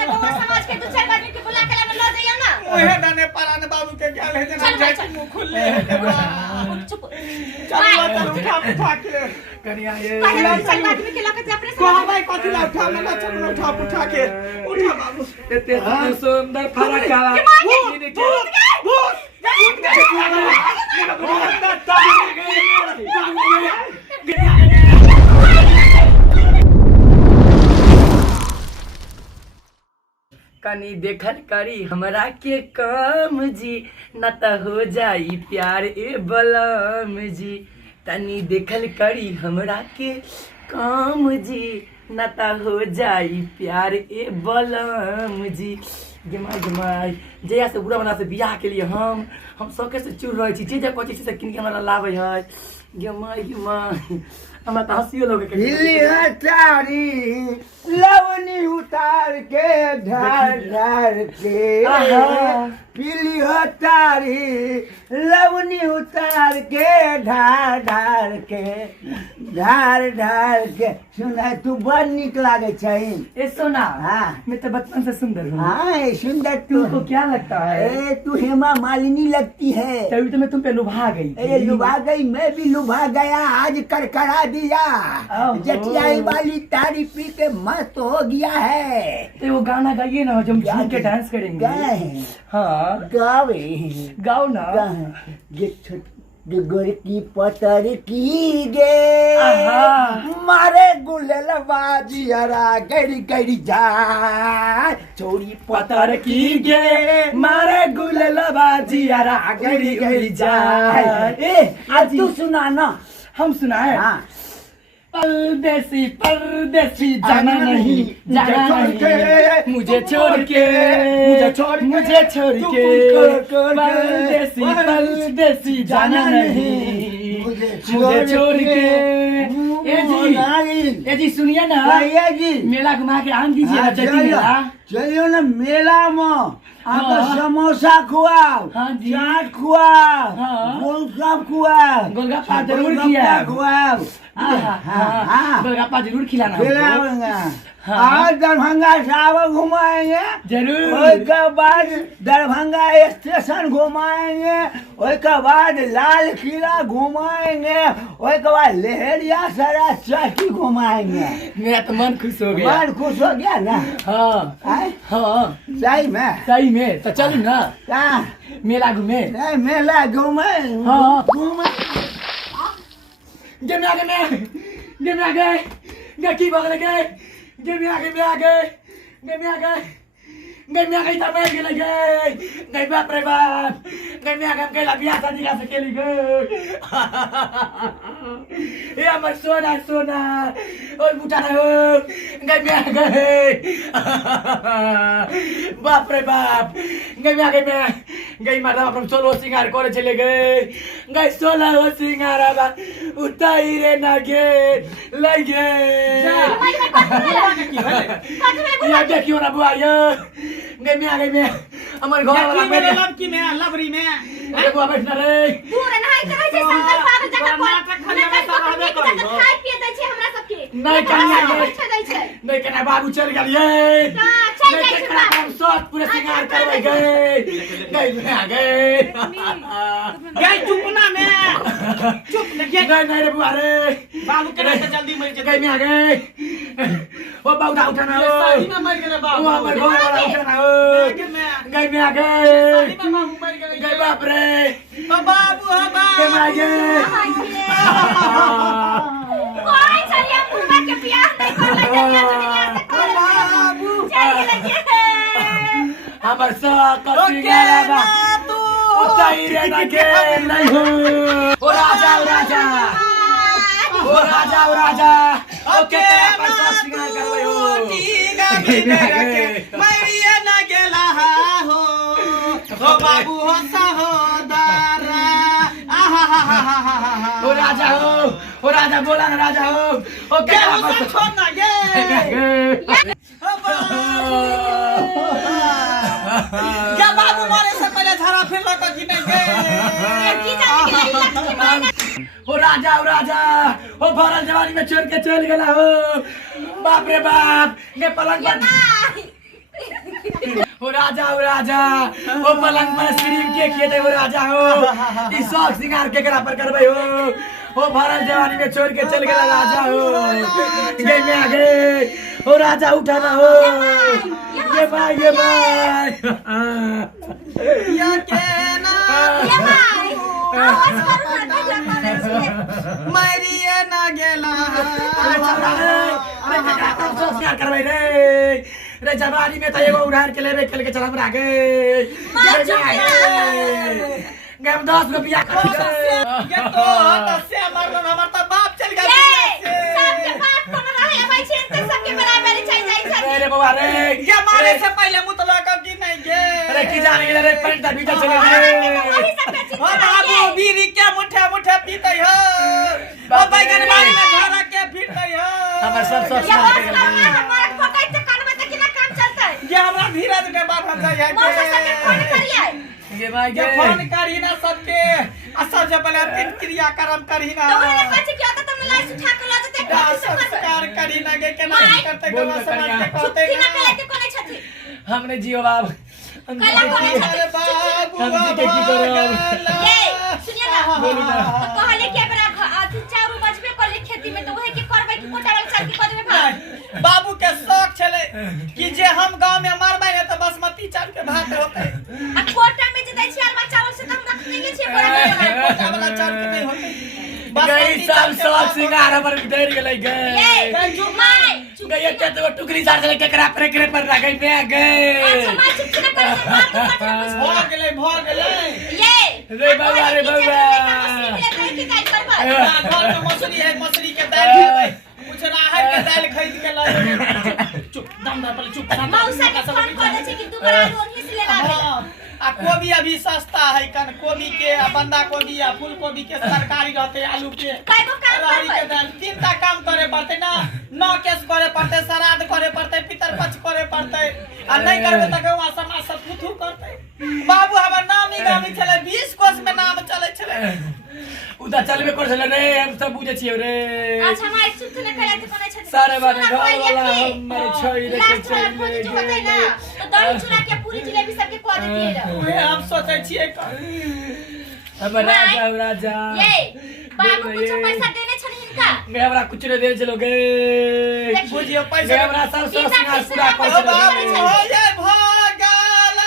ना गौवा समाज के दो चार आदमी के बुला के ला जाइए ना ओहे दाने पराने बाबू के क्या ले देना जाए मुंह खुल ले चुप चल उठा के कनिया ये पहले चार आदमी के ला के अपने को भाई कथि ला उठा के उठा बाबू इतने सुंदर फरक का कनी देखल करी हमरा के काम जी न त हो जाई प्यार ए बलम जी तनी देखल करी हमरा के काम जी न त हो जाई प्यार ए बलम जी जमाई जया से बुरा बना से बियाह के लिए हम शौके से चुर रहे छी जे कोची से किन के हमरा लावे है जमाई हमरा त हंसियो लोग के हिली हटारी लवनी उतार के ढार ढार के पीली हटारी लवनी उतार के ढार ढार के सुना तू बड़ निक लागे छै ए सोना हाँ मैं तो बचपन से सुंदर हूँ हाँ सुंदर तू तुमको क्या लगता है ए तू हेमा मालिनी लगती है तभी तो मैं तुम पे लुभा गई ए लुभा गई मैं भी लुभा गया आज करकरा दिया जटियाई वाली तारी पी के मस्त हो गया है तो वो गाना गाइए ना जो हम झूम के डांस करेंगे गाए हाँ गावे गाओ ना ये गोर की पतर की गे आहा। मारे गुलेल बाजियारा गड़ी गड़ी जा चोरी पतर की गे मारे गुल बाजियारा गड़ी गड़ी जाए ए आज तू सुना ना हम सुनाए हाँ परदेसी परदेसी जाना नहीं मुझे छोड़ के परदेसी परदेसी जाना नहीं मुझे छोड़ के ए जी सुनिए ना भैया जी मेला घुमा के आन दीजिए ना चलती मेला चलियो ना मेला में आपको समोसा खुआओ हाँ जी। चाट खुआओ हाँ। गोलगप्पा खुआओ गोलगप्पा जरूर खिलाओ। खुआओ गोलगप्पा जरूर खिलाना हमको। खिलाऊंगा हाँ। आज दरभंगा सावर घुमाएंगे जरूर उसके बाद दरभंगा स्टेशन घुमाएंगे उसके बाद लाल किला घुमाएंगे उसके बाद लहरिया सरा चौकी घुमाएंगे मेरा तो मन खुश हो गया मन खुश हो गया ना हाँ आए? हाँ सही में सही में तो चलू ना कहाँ मेला घूमे नहीं मेला घूमे हाँ। घूमे गेम आ गए की बगल गए गेम आ गई तो मैं गेल गई बाप रे बाप गेम आ गए केला बियाह शादी का से केली गए ए हमर सोना सोना ओए बुटा रे हो गेम आ गए बाप रे बाप गेम आ गई माता अपन 16 सिंगार करे चले गई 16 सिंगार बा उताई रे ना गे लगे या देखियो ना बुआ ये गई में हमर घर वाला मेरे लब की में लबरी में अरे बुआ बैठना रे दूर नहीं कहै छै संकल्प पावे जगह नाटक खलिया सब खाय पिए दै छै हमरा सबके नहीं कन्या ये बैठे दै छै नहीं कन्या बाबू चल गेल ये चल जाइ छै बाबू हम सब पूरे सिंगार करबै गई में आ गए गई चुपना में चुप लगे नहीं रे बुआ रे बाबू के से जल्दी मर गई में आ गए ओ बाबू उठाना हो सही में मर गेले बाबू वो हमर घर वाला उठाना हो गई में आ गए सही में मर गेले गई बाप रे बाबू हो गई में आ गए कोई चलिए मुंबई के बियाह नहीं करला दुनिया से बाबू चल लगे हमर सब सिंगार बा उताई रे ना के नहीं हो ओ राजा ओके अपन सब सिंगार करबै हो की गामी रखे मैया ना गेला हो ओ बाबू हो सहोदरा ओ राजा बोला ना राजा हो ओके के छोड़ ना गे क्या बाबू मारे से पहले झाड़ा फिर लगा कि नहीं ओ राजा ओ भरल जवानी में छोड़ के चल गेला हो बाप रे बाप ये पलंग पर राजा हो राजा ओ पलंग पर स्क्रीन के खेते हो राजा हो ई शौक सिंगार के करा पर करबै हो ओ भरल जवानी में छोड़ के चल गेला राजा हो गे में आगे ओ राजा उठा ना हो ये भाई या के ना ये भाई आवाज करू ना कहिया करे छिए मैरिया ना गेला अरे शौक सिंगार करबै रे जवानी में तो एगो उधार के लेबे खेल के चला बना गे गम 10 गो बिया कर ये तो तसे मारलो हमर त बाप चल गया सबके बात कोनो रहे भाई छे त सबके बराबर चल जाई छे अरे बाबा रे ये मारे से पहले मुतला का की नहीं गे अरे की जाने गेले रे पेंट दा भीतर चले गे वही सब के चिंता ओ बाबू बीड़ी के मुठे मुठे पीतै हो ओ बैगन बाड़ी में झरा के पीतै हो हमर सब सब ये बस हमर पकड़ के कान में त किना काम चलतै ये हमरा धीरज के बात हम जाय मौसा सबके फोन करिए ये भाई ये गे फोन करी ना सबके असर जब पहले तीन क्रिया कर्म करी ना तो उन्हें कह क्या तो तुम लाइस उठा के ला देते दास संस्कार करी ना के केना करते बोल गवा ना समाज के करिया। कहते किना कहले ते कोने छथि हमने जियो बाब कला कोने छथि अरे बाबू हम जी के की करब? ये सुनिए ना बोली ना। तो कहले के बरा अथि चारू बजबे करले खेती में तो वही के करबै कि कोटा वाला साल की कर देबे भाई बाबू के शौक छले कि जे हम गांव में मरबै है तो बासमती चावल के भात होतै आ कोटा में जे दै छी अलवा चावल से हम रख देंगे छे बड़ा कोटा वाला चावल के नहीं होतै गई सब सब सिंगार हमर डर गेलै गे ये जुमाई गई के तो टुकरी सार से केकरा पर रखै में गए अच्छा मैं चुप न कर बात कर भ गेलै ये रे बाबा रे बाबा घर में मछली है मछली के दाल खेबै कुछ राहर के दाल खरीद के ला चुप दम दम पहले चुप मौसा के फोन कर दे छी कि तू बड़ा रोनी से ले ला आ कोबी अभी सस्ता है कन कोबी के आ बंदा कोबी आ फूल कोबी के तरकारी रहते आलू के काइगो काम रहरी के करबै दाल तीनटा काम करे पड़ते ना नौ केस करे पड़ते श्राद्ध करे पड़ते पितर पक्ष करे पड़ते आ नहीं करबे त गौवा समाज सब पुथू करते बाबू हमर नामी गामी चले 20 कोस में नाम चले छले उदा चलबे कर छले रे हम सब बुझे छियै रे अच्छा मैं चुप न करे ते कोने छथि सारे बारे घर वाला हमर छोड़ी रे के चल खोज जो होतै ना तो दही चूड़ा के पूरी जिलेबी सबके को देतिए रे उहे हम सोचे छियै हमर राजा राजा ये बाबू कुछ पैसा देने छन इनका गे हमरा कुछ रे दे चलो गे बुझियो गे पैसा हमरा सब सब सिंगार पूरा कर ओ चलो बाबू हो जाए भगल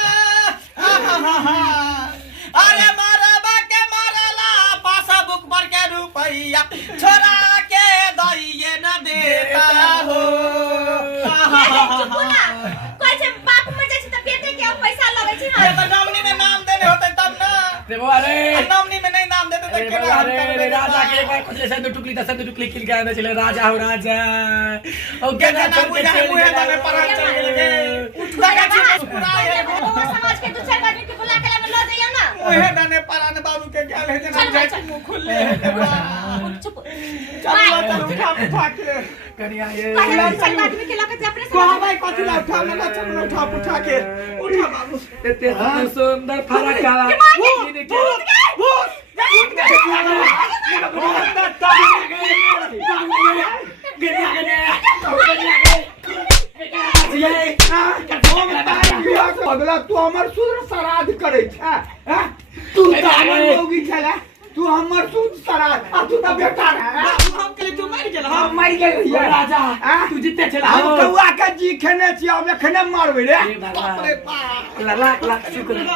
अरे मारबा के मारला पासबुक पर के रुपैया छोरा के दइए न देता हो कोई जे बाप मर जाय छै त बेटे के पैसा लगै छै ये तो नामनी में नाम देने होते तब ना रे बाबा रे नामनी में नहीं नाम देते तो अरे केना बाबा हम रे करबे राजा के एक बार कुछ ऐसे दो टुकली 10 टुकली किल के आने चले राजा हो राजा ओ के केना ना छोड़ के बुझा चल मुहे गेला में परान चल गेल गे उठा के मुस्कुराए है वो समाज के दो चार आदमी के बुला के ला जाइयो ना मुहे दाने परान बाबू के गेल है जना जाय के मुंह खुल ले चुप चल चल उठा के करिया ये पहले चार आदमी के ला के अपने को भाई कथि ला उठा ना चल उठा के उठा बाबू इतने सुंदर फरक काला अगला तू हमर सूत्र श्राद्ध करे छै तू त हमर लोगी छला तू हमर सूत्र श्राद्ध आ तू त बेटा रे हम के तू मर गेल हम मर गेल राजा तू जीते छला हम कौआ के जी खेने छी हम एखने मारबै रे बाप रे बाप लाख लाख शुक्र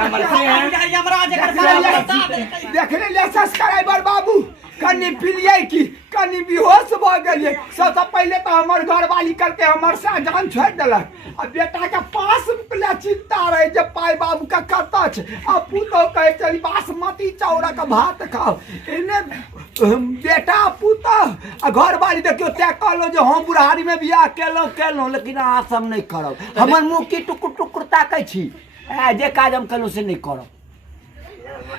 हमर से यमराज के देखने ले सब्सक्राइबर बाबू कनी पिलियै की कनी बेहोश भ गेलियै सबसे पहले तो हमर घरवाली करके हमर से जान छोड़ देलक आ बेटा के पास पहले चिंता रहे जे पाई बाबू का कतऽ छै आ पुतौ कहै चली बासमती चाउर के भात खाओ एने बेटा पुतौ आ घरवाली देखियो तै कहलो जे हम बुढ़ारी में बियाह केलहुँ लेकिन अहाँ सब नहीं करब हमर मुँह की टुकुर टुकुर ताकै छी जे काज हम केलहुँ से नहीं करब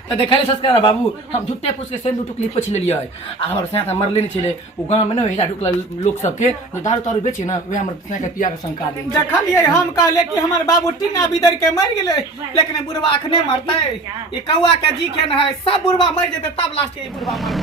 तो देखले सस्कार बाबू हम झुट्टे पूछ के सेंदू टुकली पोछ लेलियै आ हमर साथ मरले नहीं छले उ गांव में न हेजा ढुकला लोग सब के जो दारू तारू बेचे ना वे हमर साथ के पिया के संका दे देखलिए हम कहले कि हमर बाबू टीना बिदर के मर गेले लेकिन बुढ़वा अखने मरतै ई कौआ के जी खेन है सब बुढ़वा मर जेते तब लास्ट के बुढ़वा मरतै